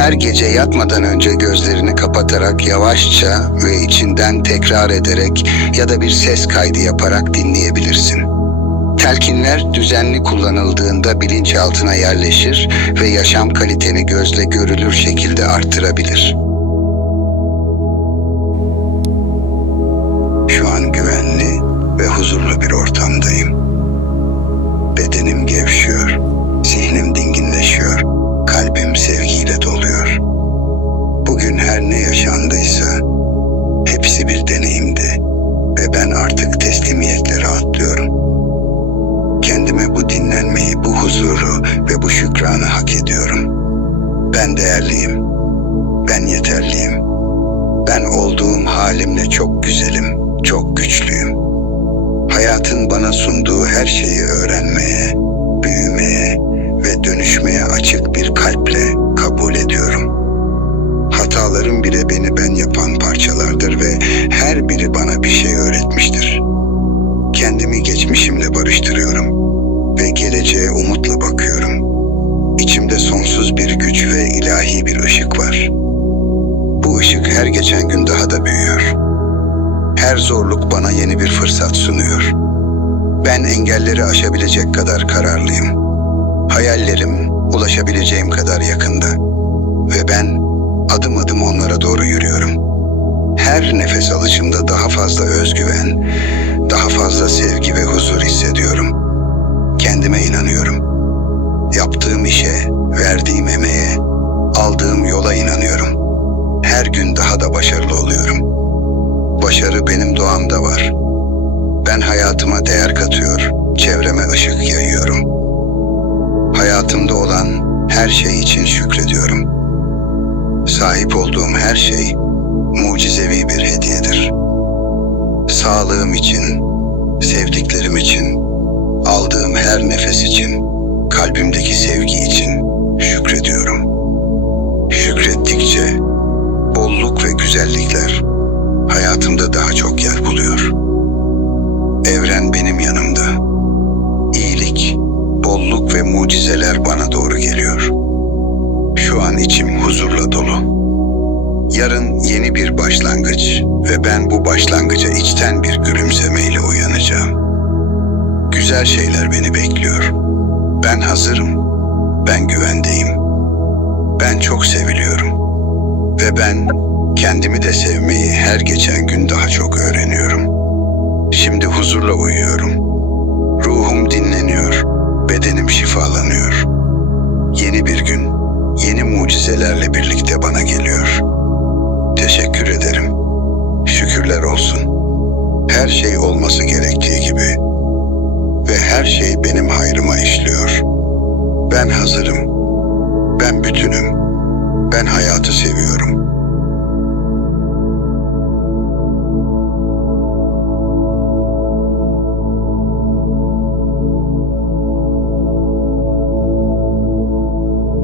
Her gece yatmadan önce gözlerini kapatarak yavaşça ve içinden tekrar ederek ya da bir ses kaydı yaparak dinleyebilirsin. Telkinler düzenli kullanıldığında bilinçaltına yerleşir ve yaşam kaliteni gözle görülür şekilde artırabilir. Şu an güvenli ve huzurlu bir ortamdayım. Kendime bu dinlenmeyi, bu huzuru ve bu şükranı hak ediyorum. Ben değerliyim. Ben yeterliyim. Ben olduğum halimle çok güzelim, çok güçlüyüm. Hayatın bana sunduğu her şeyi öğrenmeye, büyümeye ve dönüşmeye açık bir kalple kabul ediyorum. Hatalarım bile beni ben yapan parçalardır ve her biri bana geleceğe umutla bakıyorum. İçimde sonsuz bir güç ve ilahi bir ışık var. Bu ışık her geçen gün daha da büyüyor. Her zorluk bana yeni bir fırsat sunuyor. Ben engelleri aşabilecek kadar kararlıyım. Hayallerim ulaşabileceğim kadar yakında. Ve ben adım adım onlara doğru yürüyorum. Her nefes alışımda daha fazla özgüven, daha fazla sevgi ve doğamda var. Ben hayatıma değer katıyor, çevreme ışık yayıyorum. Hayatımda olan her şey için şükrediyorum. Sahip olduğum her şey mucizevi bir hediyedir. Sağlığım için, sevdiklerim için, aldığım her nefes için, kalbimdeki sevgi için şükrediyorum. Şükrettikçe bolluk ve güzellikler hayatımda daha çok yer buluyor. Evren benim yanımda. İyilik, bolluk ve mucizeler bana doğru geliyor. Şu an içim huzurla dolu. Yarın yeni bir başlangıç ve ben bu başlangıca içten bir gülümsemeyle uyanacağım. Güzel şeyler beni bekliyor. Ben hazırım. Ben güvendeyim. Ben çok seviliyorum. Ve ben kendimi de sevmeyi her geçen gün daha çok öğreniyorum. Şimdi huzurla uyuyorum. Ruhum dinleniyor. Bedenim şifalanıyor. Yeni bir gün, yeni mucizelerle birlikte bana geliyor. Teşekkür ederim. Şükürler olsun. Her şey olması gerektiği gibi ve her şey benim hayrıma işliyor. Ben hazırım. Ben bütünüm. Ben hayatı seviyorum.